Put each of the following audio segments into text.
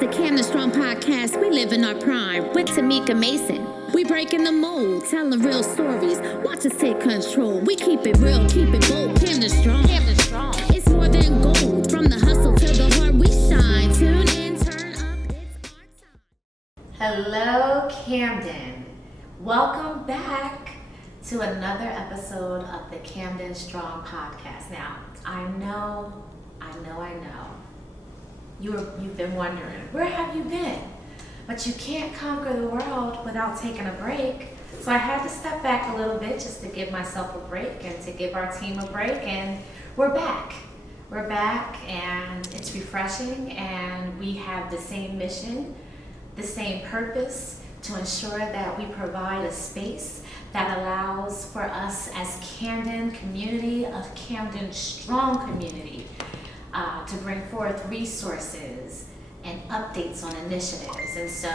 the Camden Strong Podcast. We live in our prime with Tamika Mason. We breaking the mold, telling real stories. Watch us take control. We keep it real, keep it bold. Camden Strong. Camden Strong. It's more than gold. From the hustle to the heart, we shine. Tune in, turn up. It's our time. Hello, Camden. Welcome back to another episode of the Camden Strong Podcast. Now, I know. You've been wondering, where have you been? But you can't conquer the world without taking a break. So I had to step back a little bit just to give myself a break and to give our team a break. And we're back. We're back and it's refreshing, and we have the same mission, the same purpose to ensure that we provide a space that allows for us as Camden community, a Camden Strong community, to bring forth resources and updates on initiatives. And so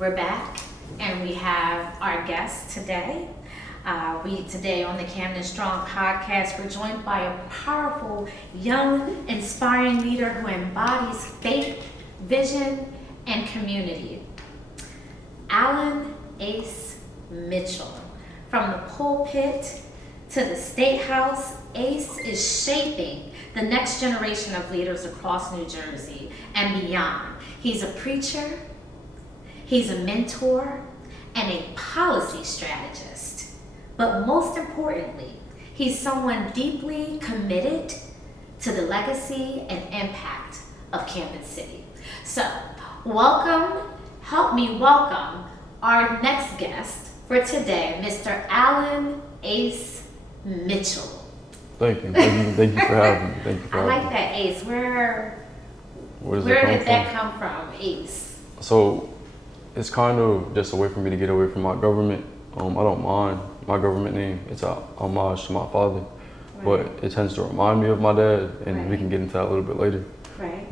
we're back, and we have our guest today. Today on the Camden Strong Podcast, we're joined by a powerful, young, inspiring leader who embodies faith, vision, and community. Alan Ace Mitchell. From the pulpit to the State House, Ace is shaping the next generation of leaders across New Jersey and beyond. He's a preacher, he's a mentor, and a policy strategist. But most importantly, he's someone deeply committed to the legacy and impact of Camden City. So, help me welcome our next guest for today, Mr. Alan Ace Mitchell. Thank you for having me. I like that, Ace. Where did that come from, Ace? So it's kind of just a way for me to get away from my government. I don't mind my government name. It's a homage to my father, right. But it tends to remind me of my dad, and right. We can get into that a little bit later. Right.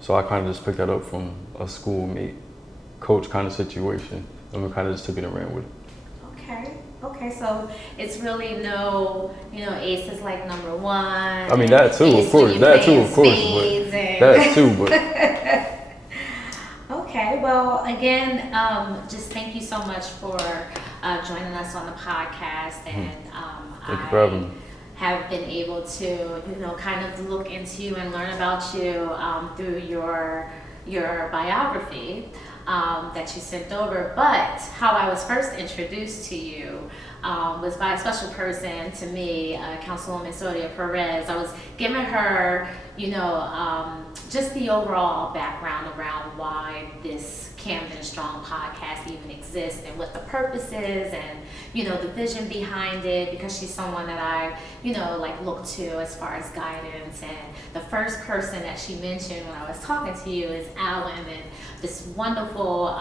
So I kind of just picked that up from a schoolmate, coach kind of situation, and we kind of just took it and ran with it. Okay, so it's really Ace is like number one. I mean, that too, of course. That too, but. Okay, well, again, just thank you so much for joining us on the podcast, and thank you for having me. Have been able to, kind of look into you and learn about you through your biography that you sent over. But how I was first introduced to you was by a special person to me, Councilwoman Soria Perez. I was giving her, just the overall background around why this Camden Strong podcast even exists and what the purpose is, and the vision behind it, because she's someone that I look to as far as guidance. And the first person that she mentioned when I was talking to you is Alan, and this wonderful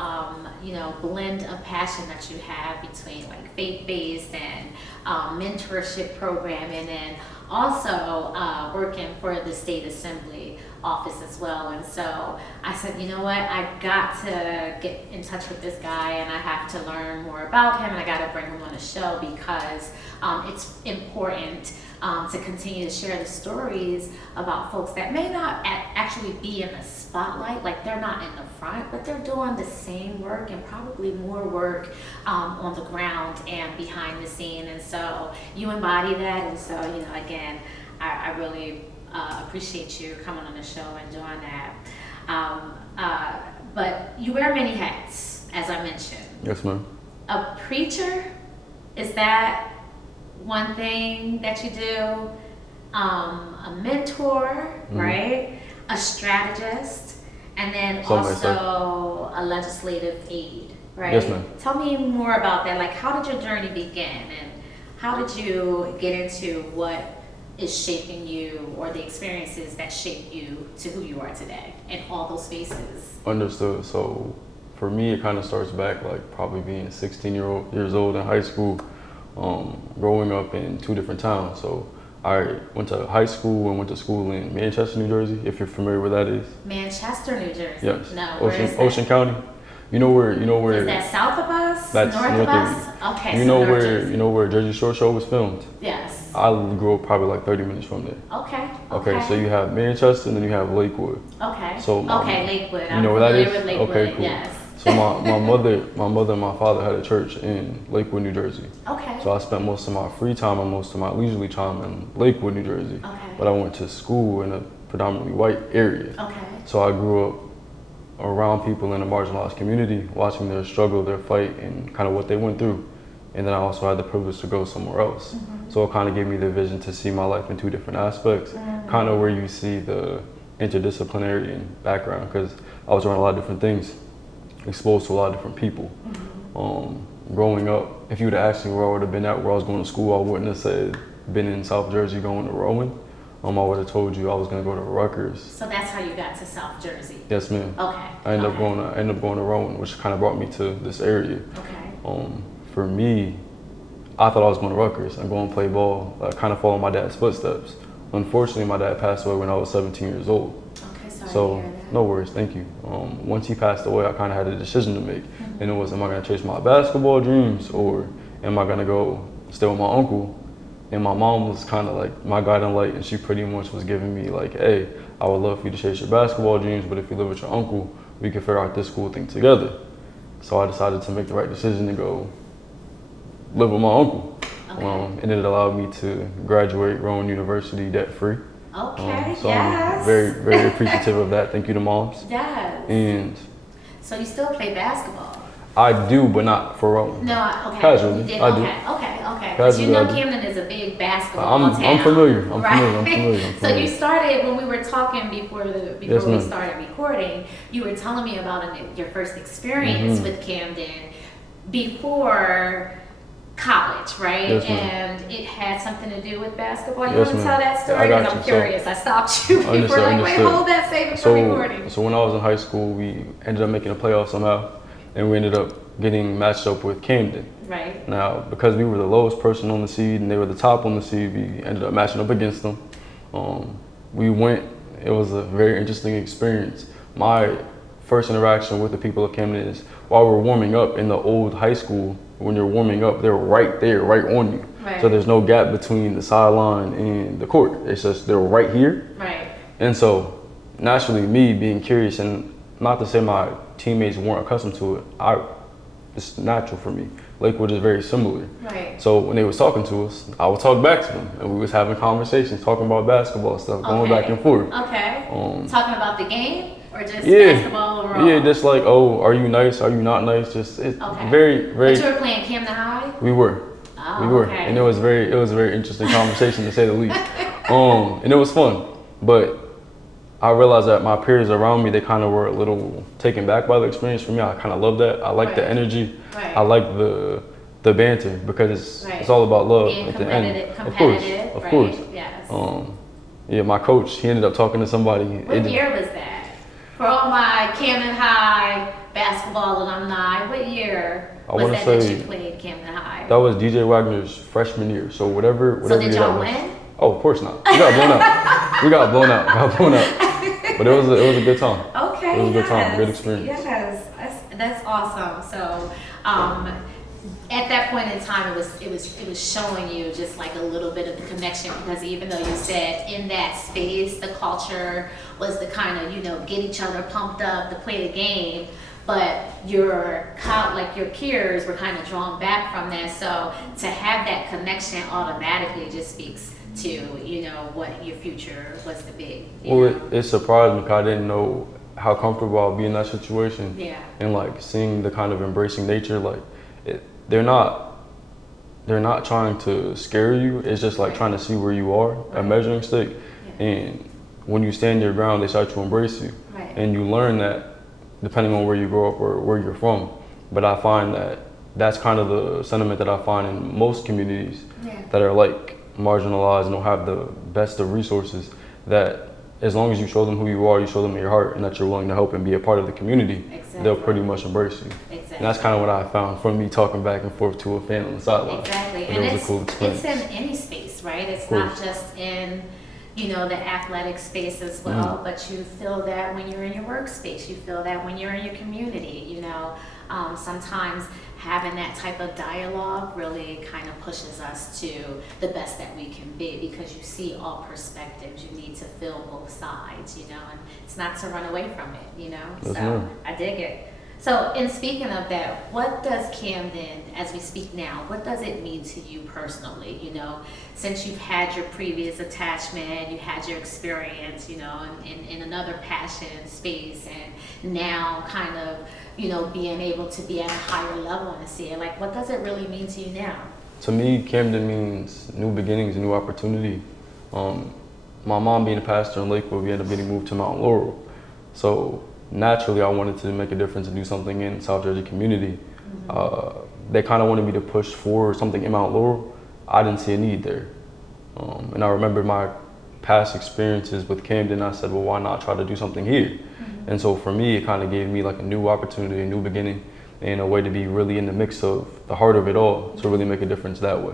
blend of passion that you have between faith-based and mentorship program, and then also working for the state assembly office as well. And so I said, you know what, I got to get in touch with this guy, and I have to learn more about him, and I got to bring him on the show because it's important to continue to share the stories about folks that may not actually be in the spotlight, like they're not in the front, but they're doing the same work and probably more work on the ground and behind the scene. And so you embody that, and so again, I really appreciate you coming on the show and doing that. But you wear many hats, as I mentioned. Yes, ma'am. A preacher, is that one thing that you do? A mentor, right? A strategist, and then also a legislative aide, right? Yes, ma'am. Tell me more about that. How did your journey begin, and how did you get into what is shaping you, or the experiences that shape you to who you are today in all those spaces? Understood. So for me, it kind of starts back probably being 16 years old in high school, growing up in two different towns. So I went to high school and went to school in Manchester, New Jersey, if you're familiar with that is. Manchester, New Jersey? Yes. No, Ocean County. You know where? Is that south of us? That's north of us? Okay. You know where Jersey Shore show was filmed? Yes. I grew up probably like 30 minutes from there. Okay. Okay, so you have Manchester and then you have Lakewood. Okay. So Lakewood. You know where that is? With Lakewood. Okay, cool. Yes. So my mother and my father had a church in Lakewood, New Jersey. Okay. So I spent most of my free time and most of my leisurely time in Lakewood, New Jersey. Okay. But I went to school in a predominantly white area. Okay. So I grew up around people in a marginalized community, watching their struggle, their fight, and kind of what they went through. And then I also had the privilege to go somewhere else. Mm-hmm. So it kind of gave me the vision to see my life in two different aspects, kind of where you see the interdisciplinary background, because I was around a lot of different things, exposed to a lot of different people. Growing up, if you would have asked me where I would have been at, where I was going to school, I wouldn't have said been in South Jersey going to Rowan. I would have told you I was going to go to Rutgers. So that's how you got to South Jersey? Yes, ma'am. Okay. I ended up going to Rowan, which kind of brought me to this area. Okay. For me, I thought I was going to Rutgers and going to play ball, kind of follow my dad's footsteps. Unfortunately, my dad passed away when I was 17 years old. Okay, sorry So, to hear that. no worries, thank you. Once he passed away, I kind of had a decision to make. And it was, am I going to chase my basketball dreams, or am I going to go stay with my uncle? And my mom was kind of like my guiding light, and she pretty much was giving me like, hey, I would love for you to chase your basketball dreams, but if you live with your uncle, we can figure out this school thing together. So I decided to make the right decision to go live with my uncle. Okay. And it allowed me to graduate Rowan University debt-free. Okay, So yes. I'm very, very appreciative of that. Thank you to moms. Yes. And So you still play basketball? I do, but not for Rowan. No, okay. Casually, You did? I do. Okay. Because you Casually, know I do. Camden is a big basketball town. I'm familiar. I'm right? familiar. So you started, when we were talking before Yes, we ma'am. started recording, you were telling me about your first experience with Camden before college, right? Yes, ma'am. And it had something to do with basketball. You Yes, want to ma'am. tell that story? I got Because I'm you. curious. I stopped you before, Understood. wait, hold that, save it for recording. So when I was in high school, we ended up making a playoff somehow, and we ended up getting matched up with Camden. Right. Now, because we were the lowest person on the seed and they were the top on the seed, we ended up matching up against them. We went, it was a very interesting experience. My first interaction with the people of Camden is while we're warming up in the old high school, when you're warming up, they're right there, right on you. Right. So there's no gap between the sideline and the court. It's just they're right here. Right. And so naturally, me being curious, and not to say my teammates weren't accustomed to it, it's natural for me. Lakewood is very similar. Right. So when they was talking to us, I would talk back to them, and we was having conversations, talking about basketball stuff, going back and forth. Okay. Talking about the game or just Yeah. basketball overall? Yeah, just like, oh, are you nice? Are you not nice? Just it's very, very. But you were playing Camden High? We were. Oh, We were, okay. and it was a very interesting conversation to say the least. And it was fun, but I realized that my peers around me, they kind of were a little taken back by the experience. For me, I kind of love that. I like the energy. Right. I like the banter, because it's all about love Being at the end. competitive, Of right? course. Yes. Yeah, my coach, he ended up talking to somebody. What year was that? For all my Camden High basketball alumni, what year was that you played Camden High? That was DJ Wagner's freshman year. So whatever So did year y'all that was. win? Oh, of course not. We got blown out. We got blown out. But it was a good time. Okay. It was a good time, good experience. Yes, that's awesome. So, at that point in time, it was showing you just like a little bit of the connection, because even though you said in that space the culture was the kind of get each other pumped up to play the game, but your peers were kind of drawn back from that. So to have that connection automatically just speaks to what your future was to be. It surprised me, because I didn't know how comfortable I'll be in that situation. Yeah. And like seeing the kind of embracing nature, like they're not trying to scare you. It's just like trying to see where you are, a measuring stick. Yeah. And when you stand your ground, they start to embrace you. Right. And you learn that depending on where you grow up or where you're from. But I find that that's kind of the sentiment that I find in most communities that are like marginalized and don't have the best of resources, that as long as you show them who you are, you show them your heart, and that you're willing to help and be a part of the community, they'll pretty much embrace you. Exactly. And that's kind of what I found from me talking back and forth to a fan on the sideline. Exactly. But And it was a cool experience. it's in any space, right? It's not just in you know, the athletic space as well, but you feel that when you're in your workspace, you feel that when you're in your community, you know. Sometimes having that type of dialogue really kind of pushes us to the best that we can be, because you see all perspectives. You need to feel both sides, you know, and it's not to run away from it, you know. So I dig it. So in speaking of that, what does Camden, as we speak now, what does it mean to you personally? You know, since you've had your previous attachment, you had your experience, you know, in another passion space, and now kind of, you know, being able to be at a higher level and see it, like, what does it really mean to you now? To me, Camden means new beginnings, new opportunity. My mom being a pastor in Lakewood, we ended up getting moved to Mount Laurel. So naturally, I wanted to make a difference and do something in South Jersey community. They kind of wanted me to push for something in Mount Laurel. I didn't see a need there. And I remember my past experiences with Camden. I said, well, why not try to do something here? And so for me, it kind of gave me like a new opportunity, a new beginning, and a way to be really in the mix of the heart of it all, to really make a difference that way.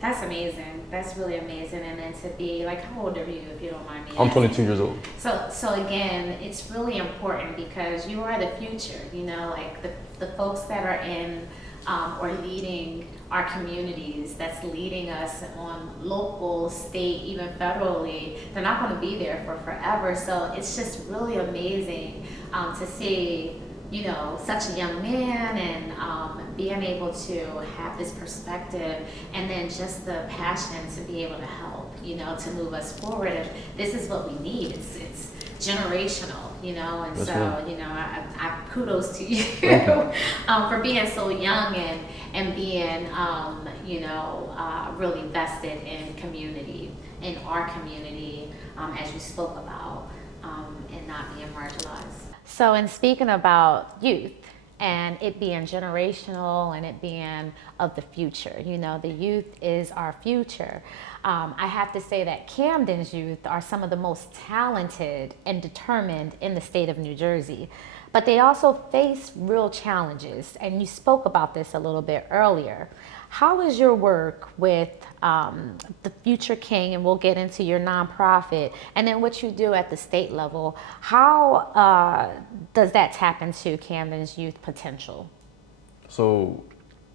That's amazing. That's really amazing. And then to be, like, how old are you, if you don't mind me asking? I'm 22 years old. So again, it's really important because you are the future, you know, like the folks that are in or leading our communities, that's leading us on local, state, even federally, they're not going to be there for forever. So it's just really amazing to see, you know, such a young man and being able to have this perspective, and then just the passion to be able to help, you know, to move us forward. And this is what we need. It's generational, you know, and That's so, right. you know, I kudos to you for being so young and being, you know, really vested in community, in our community, as you spoke about, and not being marginalized. So in speaking about youth and it being generational and it being of the future, you know, the youth is our future. I have to say that Camden's youth are some of the most talented and determined in the state of New Jersey, but they also face real challenges. And you spoke about this a little bit earlier. How is your work with the Future King, and we'll get into your nonprofit, and then what you do at the state level, how does that tap into Camden's youth potential? So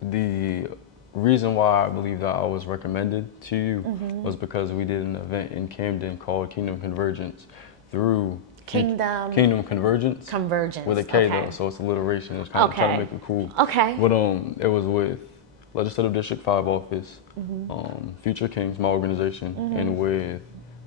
the reason why I believe that I was recommended to you was because we did an event in Camden called Kingdom Convergence through Kingdom Convergence. Convergence. With a K okay. though, so it's alliteration. It was kind of trying to make it cool. Okay. But it was with Legislative District 5 office, Future Kings, my organization, and with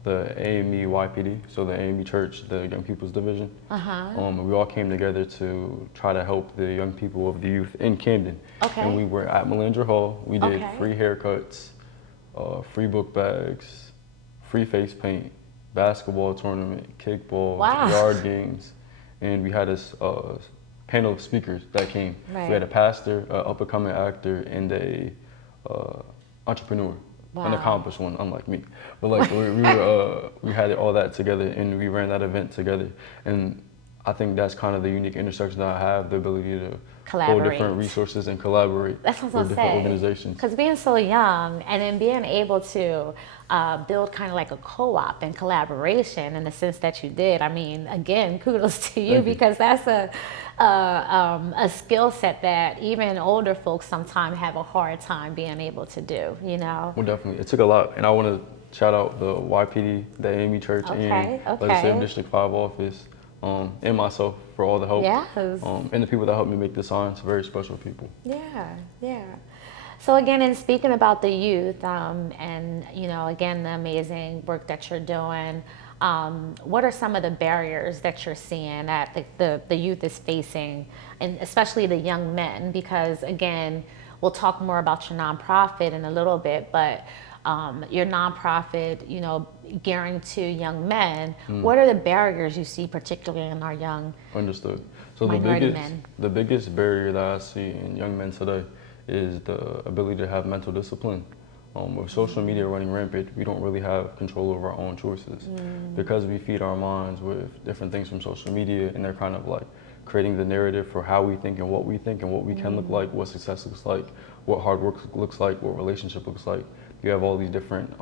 the AME YPD, so the AME Church, the Young People's Division. We all came together to try to help the young people of the youth in Camden. Okay. And we were at Melandra Hall. We did free haircuts, free book bags, free face paint, basketball tournament, kickball, yard games, and we had this panel of speakers that came. Right. We had a pastor, an up-and-coming actor, and a entrepreneur. An accomplished one, unlike me. But like we had all that together, and we ran that event together. And I think that's kind of the unique intersection that I have, the ability to pull different resources and collaborate with different organizations. Because being so young and then being able to build kind of like a co-op and collaboration in the sense that you did, I mean, again, kudos to you, because that's a skill set that even older folks sometimes have a hard time being able to do, you know? Well, definitely. It took a lot. And I want to shout out the YPD, the AME Church, and Legislative District 5 office, and myself for all the help. And the people that helped me make this sign. It's very special people. Yeah. So again, in speaking about the youth, and you know, again, the amazing work that you're doing, what are some of the barriers that you're seeing that the youth is facing, and especially the young men? Because again, we'll talk more about your nonprofit in a little bit, but your nonprofit, you know, gearing to young men, what are the barriers you see, particularly in our young So minority men? The biggest barrier that I see in young men today is the ability to have mental discipline. With social media running rampant, we don't really have control over our own choices because we feed our minds with different things from social media, and they're kind of like creating the narrative for how we think and what we can look like, what success looks like, what hard work looks like, what relationship looks like. You have all these different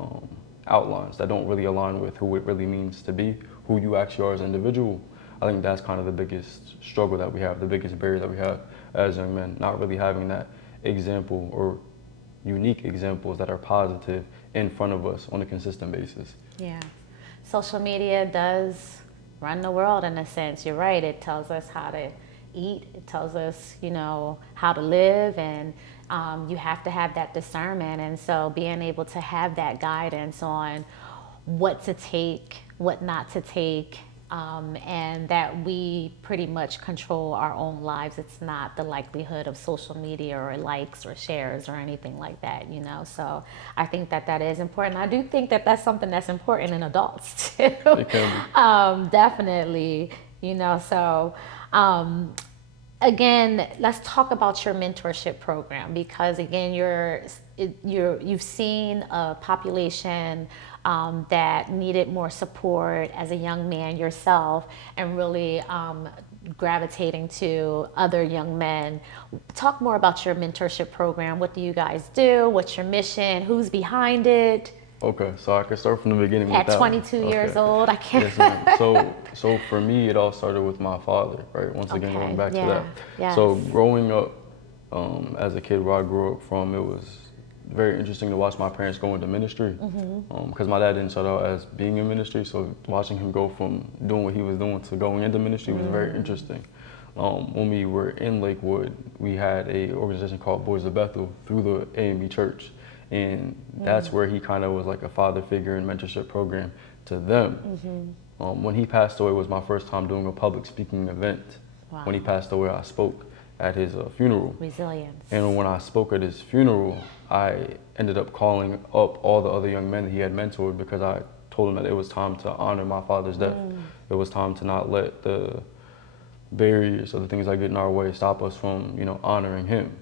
outlines that don't really align with who it really means to be, who you actually are as an individual. I think that's kind of the biggest struggle that we have, the biggest barrier that we have as young men, not really having that example or unique examples that are positive in front of us on a consistent basis. Yeah. Social media does run the world in a sense. You're right. It tells us how to eat. It tells us, how to live, and you have to have that discernment. And so being able to have that guidance on what to take, what not to take, and that we pretty much control our own lives. It's not the likelihood of social media or likes or shares or anything like that, So I think that is important. I do think that that's something that's important in adults too. It can be. Definitely, So again, let's talk about your mentorship program, because again, you've seen a population that needed more support as a young man yourself, and really gravitating to other young men. Talk more about your mentorship program. What do you guys do? What's your mission? Who's behind it? Okay, so I can start from the beginning with At that 22 years old, I can't. Yes, ma'am. So for me, it all started with my father, right? Once again, going back to that. Yes. So growing up as a kid where I grew up from, it was very interesting to watch my parents go into ministry, because my dad didn't start out as being in ministry, so watching him go from doing what he was doing to going into ministry was very interesting. When we were in Lakewood, we had a organization called Boys of Bethel through the A&B Church, and that's where he kind of was like a father figure and mentorship program to them. When he passed away, it was my first time doing a public speaking event. Wow. When he passed away, I spoke at his funeral. Resilience. And when I spoke at his funeral, I ended up calling up all the other young men that he had mentored, because I told him that it was time to honor my father's death. It was time to not let the barriers or the things that get in our way stop us from, honoring him.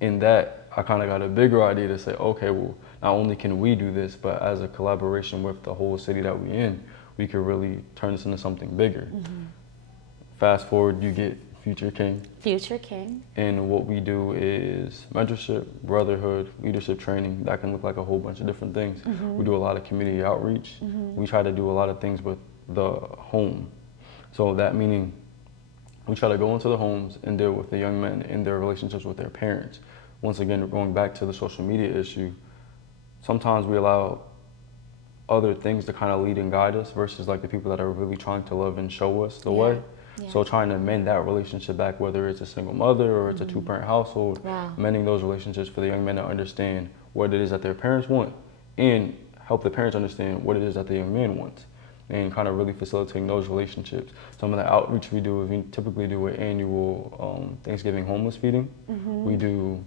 In that, I kind of got a bigger idea to say, okay, well, not only can we do this, but as a collaboration with the whole city that we're in, we could really turn this into something bigger. Fast forward, you get Future King. Future King. And what we do is mentorship, brotherhood, leadership training. That can look like a whole bunch of different things. We do a lot of community outreach. We try to do a lot of things with the home. So that meaning we try to go into the homes and deal with the young men in their relationships with their parents. Once again, going back to the social media issue, sometimes we allow other things to kind of lead and guide us versus like the people that are really trying to love and show us the way. Yeah. So trying to mend that relationship back, whether it's a single mother or it's a two-parent household, mending those relationships for the young men to understand what it is that their parents want, and help the parents understand what it is that the young man wants, and kind of really facilitating those relationships. Some of the outreach we do is we typically do an annual Thanksgiving homeless feeding. We do,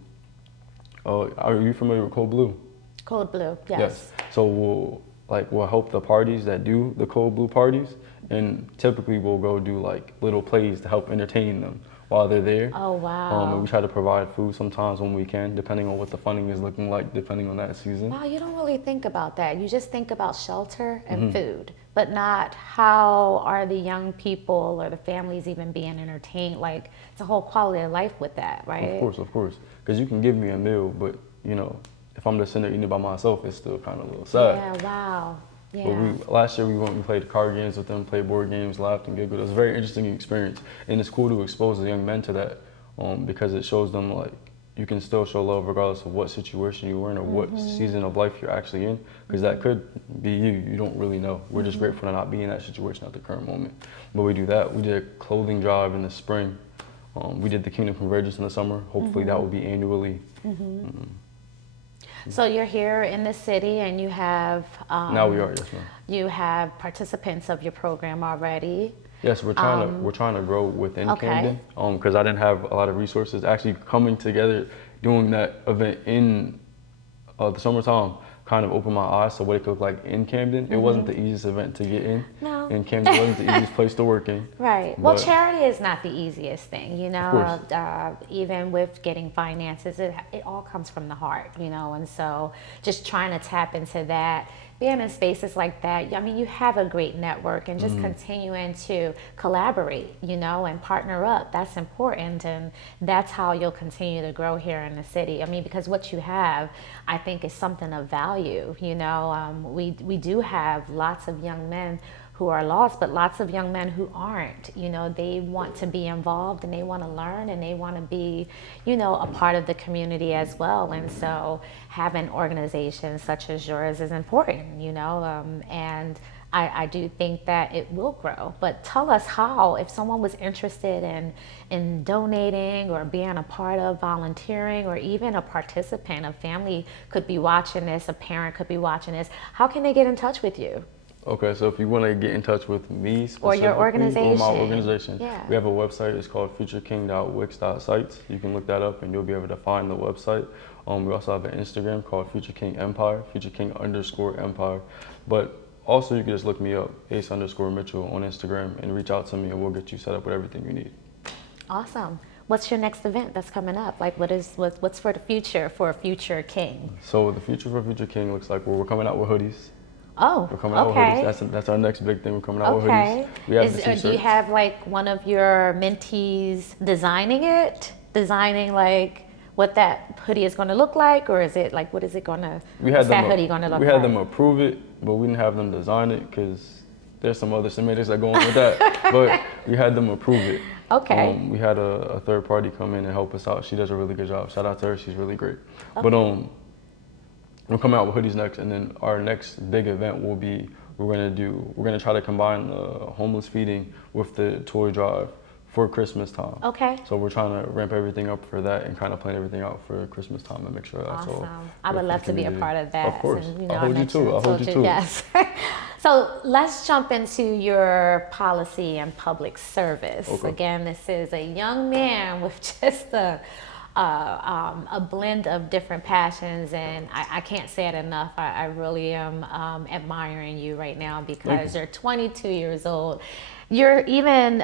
are you familiar with Code Blue? Code Blue, yes. So we'll help the parties that do the Code Blue parties, and typically we'll go do like little plays to help entertain them while they're there. Oh, wow. And we try to provide food sometimes when we can, depending on what the funding is looking like, depending on that season. Wow, you don't really think about that. You just think about shelter and food, but not how are the young people or the families even being entertained. Like, it's a whole quality of life with that, right? Of course. Because you can give me a meal, but if I'm just sitting there eating it by myself, it's still kind of a little sad. Yeah, wow. Yeah. But last year we played card games with them, played board games, laughed and giggled. It was a very interesting experience, and it's cool to expose the young men to that, because it shows them like you can still show love regardless of what situation you're in or what season of life you're actually in, because that could be you. You don't really know. We're just grateful to not be in that situation at the current moment. But we do that. We did a clothing drive in the spring. We did the Kingdom Convergence in the summer. Hopefully that will be annually. So you're here in the city, and you have Now we are, yes, ma'am. You have participants of your program already. Yes, we're trying to grow within Camden, because I didn't have a lot of resources. Actually, coming together, doing that event in the summertime kind of opened my eyes to what it could look like in Camden. It wasn't the easiest event to get in. No. And Camden wasn't the easiest place to work in. Right. Well, charity is not the easiest thing, you know. Even with getting finances, it all comes from the heart, you know. And so just trying to tap into that, being in spaces like that, I mean, you have a great network, and just continuing to collaborate, you know, and partner up. That's important, and that's how you'll continue to grow here in the city. I mean, because what you have, I think, is something of value, you know. We do have lots of young men who are lost, but lots of young men who aren't. You know, they want to be involved, and they want to learn, and they want to be, you know, a part of the community as well. And so having organizations such as yours is important, you know, and I do think that it will grow. But tell us how, if someone was interested in donating or being a part of volunteering, or even a participant, a family could be watching this, a parent could be watching this, how can they get in touch with you? Okay, so if you want to get in touch with me or your organization, or my organization, we have a website. It's called futureking.wix.sites. You can look that up, and you'll be able to find the website. We also have an Instagram called Future King Empire, FutureKing_Empire. But also, you can just look me up, Ace_Mitchell on Instagram, and reach out to me, and we'll get you set up with everything you need. Awesome. What's your next event that's coming up? Like, what's for the future for Future King? So the future for Future King looks like we're coming out with hoodies. Oh, we're coming out with hoodies. That's our next big thing. We're coming out with hoodies. We have the t-shirts. Do you have like one of your mentees designing like what that hoodie is going to look like, or is it like, what is it going to? What's that hoodie going to look like? We had them approve it, but we didn't have them design it because there's some other semantics that go on with that. But we had them approve it. Okay. We had a third party come in and help us out. She does a really good job. Shout out to her. She's really great. Okay. But we're coming out with hoodies next, and then our next big event will be we're gonna try to combine homeless feeding with the toy drive for Christmas time. Okay. So we're trying to ramp everything up for that and kind of plan everything out for Christmas time and make sure that's all. Awesome. I would love to be a part of that. Of course. And, you know, I'll hold you to it. Yes. So let's jump into your policy and public service. Okay. Again, this is a young man with just a blend of different passions, and I can't say it enough. I really am admiring you right now, because you're 22 years old. You're even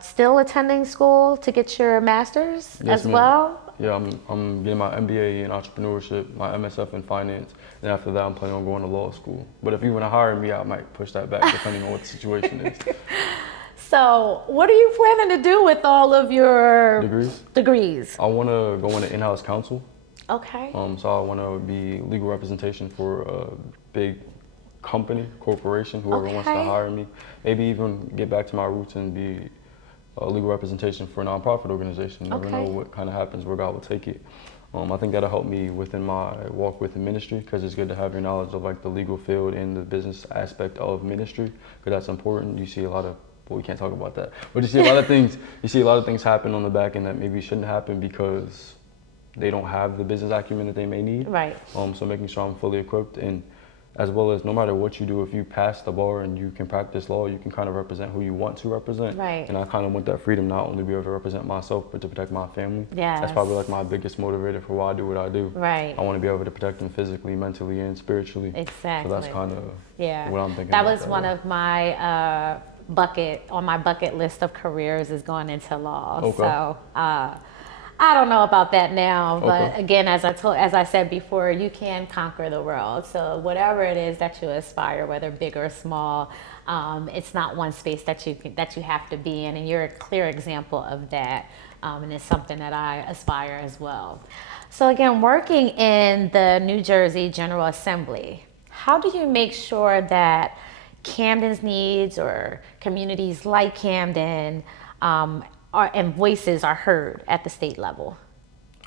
still attending school to get your master's as well? Yeah, I'm getting my MBA in entrepreneurship, my MSF in finance, and after that I'm planning on going to law school. But if you want to hire me, I might push that back depending on what the situation is. So what are you planning to do with all of your degrees? I want to go into in-house counsel. Okay. So I want to be legal representation for a big company, corporation, whoever wants to hire me. Maybe even get back to my roots and be a legal representation for a nonprofit organization. You never know what kind of happens, where God will take it. I think that'll help me within my walk with the ministry, because it's good to have your knowledge of like the legal field and the business aspect of ministry, because that's important. You see a lot of, well, we can't talk about that, but you see a lot of things. You see a lot of things happen on the back end that maybe shouldn't happen because they don't have the business acumen that they may need. Right. So making sure I'm fully equipped, and as well as no matter what you do, if you pass the bar and you can practice law, you can kind of represent who you want to represent. Right. And I kind of want that freedom, not only be able to represent myself, but to protect my family. Yes. That's probably like my biggest motivator for why I do what I do. Right. I want to be able to protect them physically, mentally, and spiritually. Exactly. So that's kind of what I'm thinking. That was one of my on my bucket list of careers, is going into law. Okay. So I don't know about that now, but again, as I said before, you can conquer the world. So whatever it is that you aspire, whether big or small, it's not one space that you have to be in, and you're a clear example of that. And it's something that I aspire as well. So again, working in the New Jersey General Assembly, how do you make sure that Camden's needs, or communities like Camden, and voices are heard at the state level?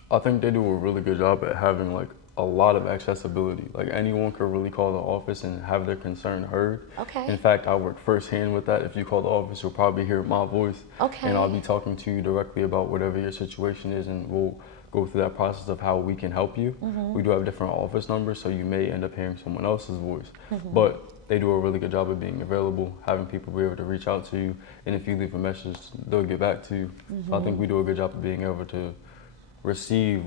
I think they do a really good job at having like a lot of accessibility. Like anyone could really call the office and have their concern heard. Okay. In fact, I work firsthand with that. If you call the office, you'll probably hear my voice. Okay. And I'll be talking to you directly about whatever your situation is, and we'll go through that process of how we can help you. Mm-hmm. We do have different office numbers, so you may end up hearing someone else's voice. Mm-hmm. But they do a really good job of being available, having people be able to reach out to you, and if you leave a message, they'll get back to you. Mm-hmm. So I think we do a good job of being able to receive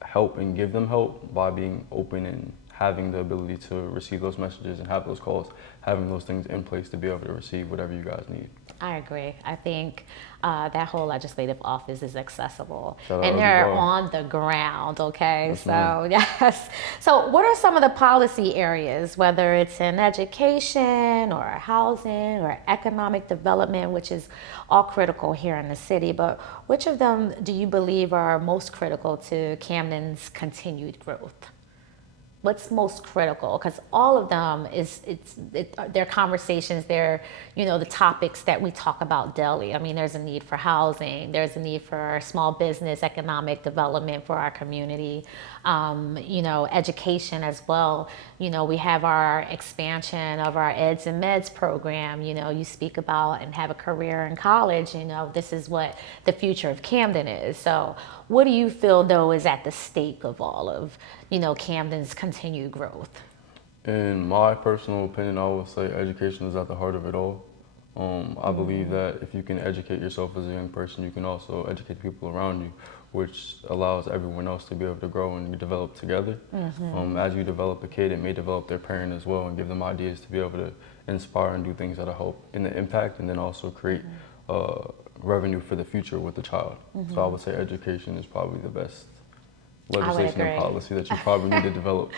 help and give them help by being open and having the ability to receive those messages and have those calls, having those things in place to be able to receive whatever you guys need. I agree. I think that whole legislative office is accessible, Shout out and to they're the bar. on the ground. Okay, Yes, so ma'am. yes. So, what are some of the policy areas, whether it's in education or housing or economic development, which is all critical here in the city? But which of them do you believe are most critical to Camden's continued growth? What's most critical? Because all of them they're conversations, they're, the topics that we talk about daily. I mean, there's a need for housing, there's a need for small business, economic development for our community, education as well. We have our expansion of our eds and meds program. You speak about and have a career in college, this is what the future of Camden is. So what do you feel though is at the stake of all of, Camden's continued growth? In my personal opinion, I would say education is at the heart of it all. I believe that if you can educate yourself as a young person, you can also educate people around you, which allows everyone else to be able to grow and develop together. As you develop a kid, it may develop their parent as well and give them ideas to be able to inspire and do things that'll help in the impact, and then also create revenue for the future with the child. So I would say education is probably the best legislation and policy that you probably need to develop.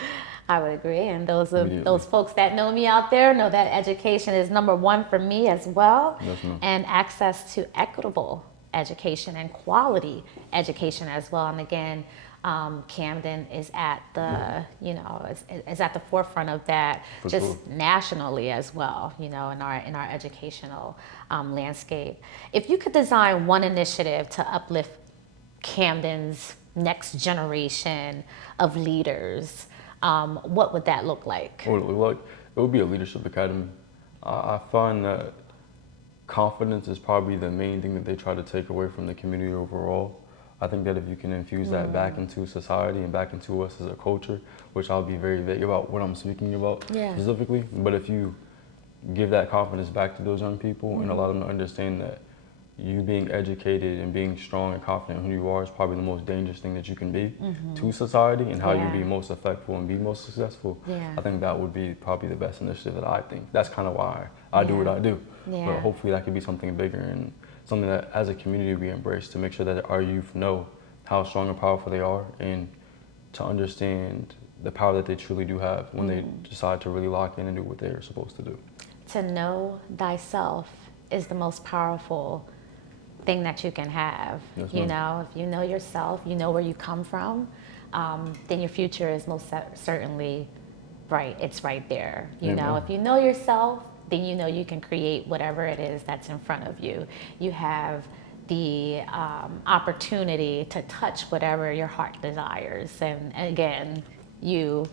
I would agree, and those folks that know me out there know that education is number one for me as well. Yes, ma'am. And access to equitable education and quality education as well. And again, Camden is at the is at the forefront of that, For just sure. nationally as well. In our educational landscape. If you could design one initiative to uplift Camden's next generation of leaders, what would that look like? What it would look like? It would be a leadership academy. I find that confidence is probably the main thing that they try to take away from the community overall. I think that if you can infuse that back into society and back into us as a culture, which I'll be very vague about what I'm speaking about specifically, but if you give that confidence back to those young people and allow them to understand that you being educated and being strong and confident in who you are is probably the most dangerous thing that you can be to society, and how you be most effective and be most successful. I think that would be probably the best initiative that I think. That's kind of why I do what I do. But hopefully that could be something bigger and something that as a community we embrace, to make sure that our youth know how strong and powerful they are, and to understand the power that they truly do have when they decide to really lock in and do what they are supposed to do. To know thyself is the most powerful thing that you can have. Yes, If you know yourself, you know where you come from, then your future is most certainly bright. It's right there. If you know yourself, then you can create whatever it is that's in front of you. You have the opportunity to touch whatever your heart desires. And again, you,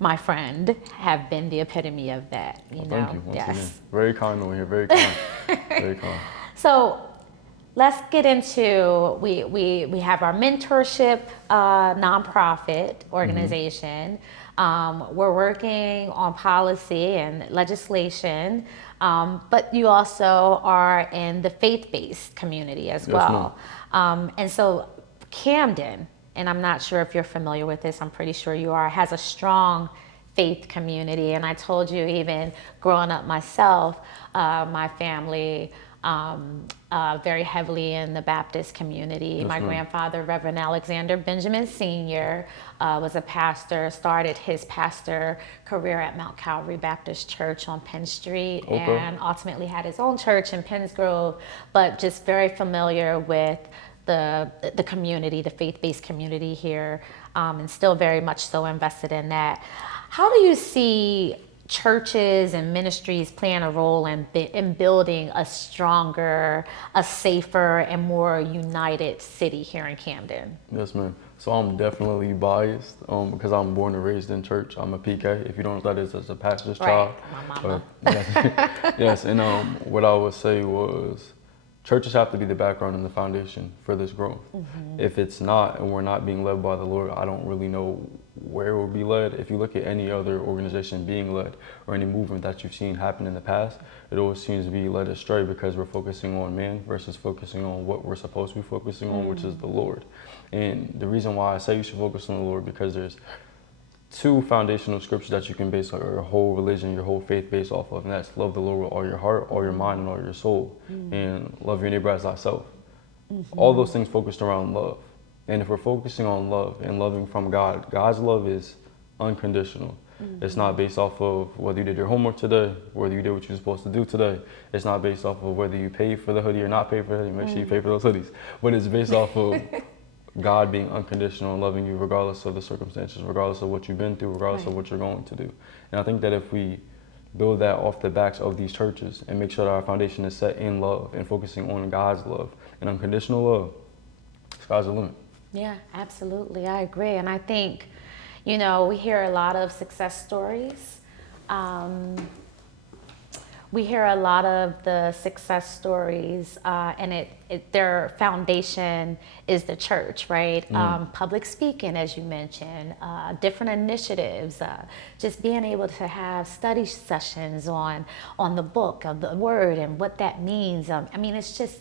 my friend, have been the epitome of that. Thank you once again. Very kind over here. Very kind. Very kind. So let's get into, we have our mentorship nonprofit organization. We're working on policy and legislation, but you also are in the faith-based community as well. And so Camden, and I'm not sure if you're familiar with this, I'm pretty sure you are, has a strong faith community. And I told you, even growing up myself, my family very heavily in the Baptist community. My grandfather, Reverend Alexander Benjamin Sr., was a pastor, started his pastor career at Mount Calvary Baptist Church on Penn Street, and ultimately had his own church in Penns Grove, but just very familiar with the community, the faith-based community here, and still very much so invested in that. How do you see churches and ministries playing a role in building a stronger, a safer, and more united city here in Camden? Yes, ma'am. So I'm definitely biased because I'm born and raised in church. I'm a PK. If you don't know what that is, that's a pastor's child. My mama. Yes, and what I would say was, churches have to be the background and the foundation for this growth. If it's not, and we're not being led by the Lord, I don't really know where it will be led. If you look at any other organization being led, or any movement that you've seen happen in the past, it always seems to be led astray because we're focusing on man versus focusing on what we're supposed to be focusing on, which is the Lord. And the reason why I say you should focus on the Lord, because there's two foundational scriptures that you can base your whole religion, your whole faith based off of, and that's love the Lord with all your heart, all your mind, and all your soul, and love your neighbor as thyself. All those things focused around love. And if we're focusing on love and loving from God, God's love is unconditional. It's not based off of whether you did your homework today, whether you did what you're supposed to do today. It's not based off of whether you paid for the hoodie or not paid for the hoodie. Make sure you pay for those hoodies. But it's based off of God being unconditional and loving you regardless of the circumstances, regardless of what you've been through, regardless of what you're going to do. And I think that if we build that off the backs of these churches and make sure that our foundation is set in love and focusing on God's love and unconditional love, sky's the limit. Yeah, absolutely. I agree. And I think, you know, we hear a lot of success stories. We hear a lot of the success stories, and their foundation is the church, right? Public speaking, as you mentioned, different initiatives, just being able to have study sessions on the book of the word and what that means. I mean, it's just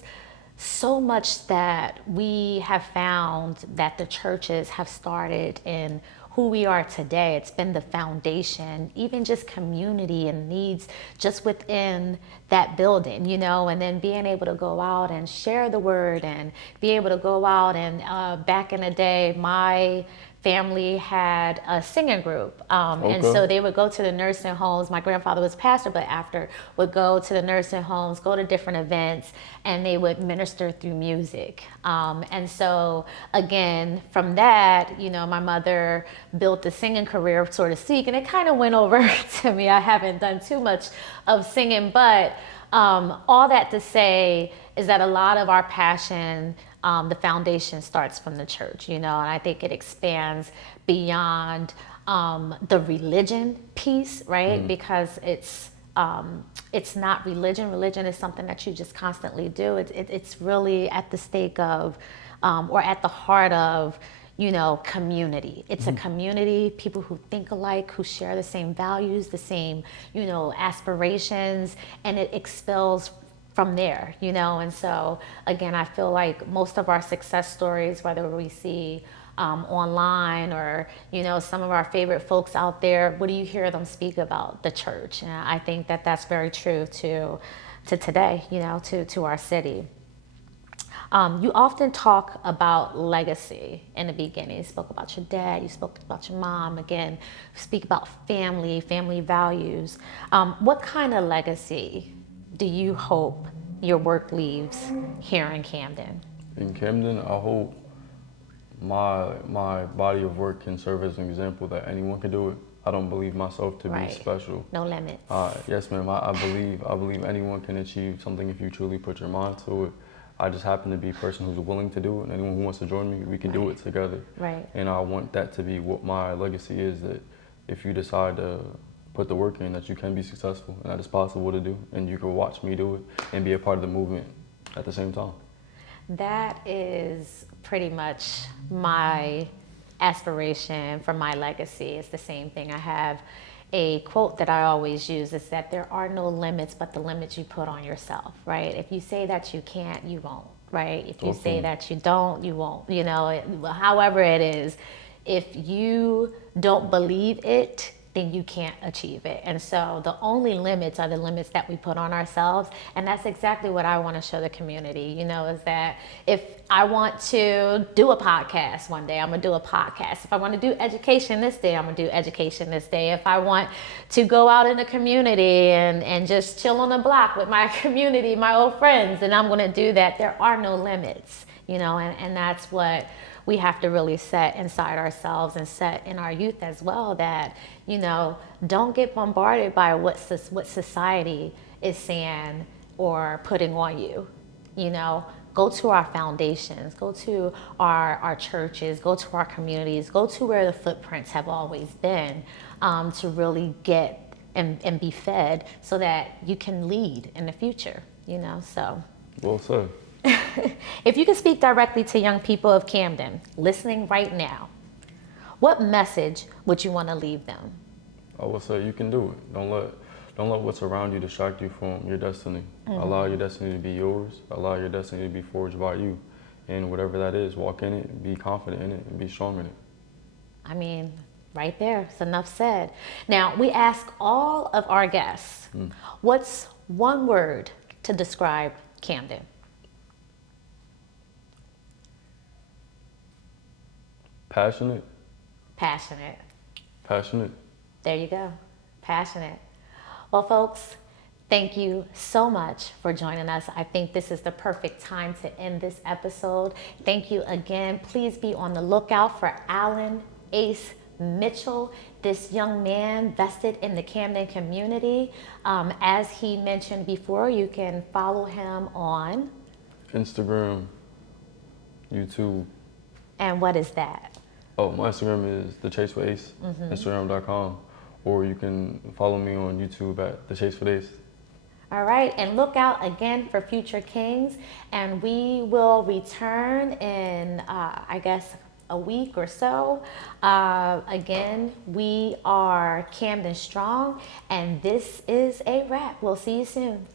so much that we have found that the churches have started in who we are today. It's been the foundation, even just community and needs just within that building, you know, and then being able to go out and share the word and be able to go out and back in the day, my family had a singing group, and so they would go to the nursing homes. My grandfather was pastor, but after would go to the nursing homes, go to different events, and they would minister through music. And so again, from that, you know, my mother built the singing career, so to speak, and it kind of went over to me. I haven't done too much of singing, but all that to say is that a lot of our passion, the foundation starts from the church, you know, and I think it expands beyond the religion piece, right? Because it's not religion. Religion is something that you just constantly do. It's really at the stake of, or at the heart of, you know, community. It's a community, people who think alike, who share the same values, the same, you know, aspirations, and it expels from there, you know. And so again, I feel like most of our success stories, whether we see online or, you know, some of our favorite folks out there, what do you hear them speak about? The church. And I think that that's very true to today, you know, to our city. You often talk about legacy in the beginning. You spoke about your dad, you spoke about your mom, again, speak about family values. What kind of legacy do you hope your work leaves here in Camden? In Camden, I hope my body of work can serve as an example that anyone can do it. I don't believe myself to be special. No limits. Yes, ma'am. I believe anyone can achieve something if you truly put your mind to it. I just happen to be a person who's willing to do it, and anyone who wants to join me, we can do it together. Right. And I want that to be what my legacy is, that if you decide to put the work in, that you can be successful, and that it's possible to do, and you can watch me do it and be a part of the movement at the same time. That is pretty much my aspiration for my legacy. It's the same thing. I have a quote that I always use, is that there are no limits but the limits you put on yourself, right? If you say that you can't, you won't, right? If you say that you don't, you won't, you know, however it is. If you don't believe it, then you can't achieve it. And so the only limits are the limits that we put on ourselves. And that's exactly what I want to show the community, you know, is that if I want to do a podcast one day, I'm gonna do a podcast. If I want to do education this day, I'm gonna do education this day. If I want to go out in the community and just chill on the block with my community, my old friends, then I'm gonna do that. There are no limits, you know, and that's what we have to really set inside ourselves and set in our youth as well, that, you know, don't get bombarded by what society is saying or putting on you. You know, go to our foundations, go to our churches, go to our communities, go to where the footprints have always been, to really get and be fed so that you can lead in the future, you know, so. Well said. If you could speak directly to young people of Camden listening right now, what message would you want to leave them? I would say you can do it. Don't let what's around you distract you from your destiny. Allow your destiny to be yours. Allow your destiny to be forged by you. And whatever that is, walk in it, be confident in it, and be strong in it. I mean, Right there. It's enough said. Now, we ask all of our guests, what's one word to describe Camden? Passionate. Passionate. Passionate. There you go. Passionate. Well, folks, thank you so much for joining us. I think this is the perfect time to end this episode. Thank you again. Please be on the lookout for Alan Ace Mitchell, this young man vested in the Camden community. As he mentioned before, you can follow him on Instagram, YouTube. And what is that? Oh, my Instagram is The Chase with Ace, Instagram.com. Or you can follow me on YouTube at The Chase with Ace. All right, and look out again for Future Kings. And we will return in, I guess, a week or so. Again, we are Camden Strong, and this is a wrap. We'll see you soon.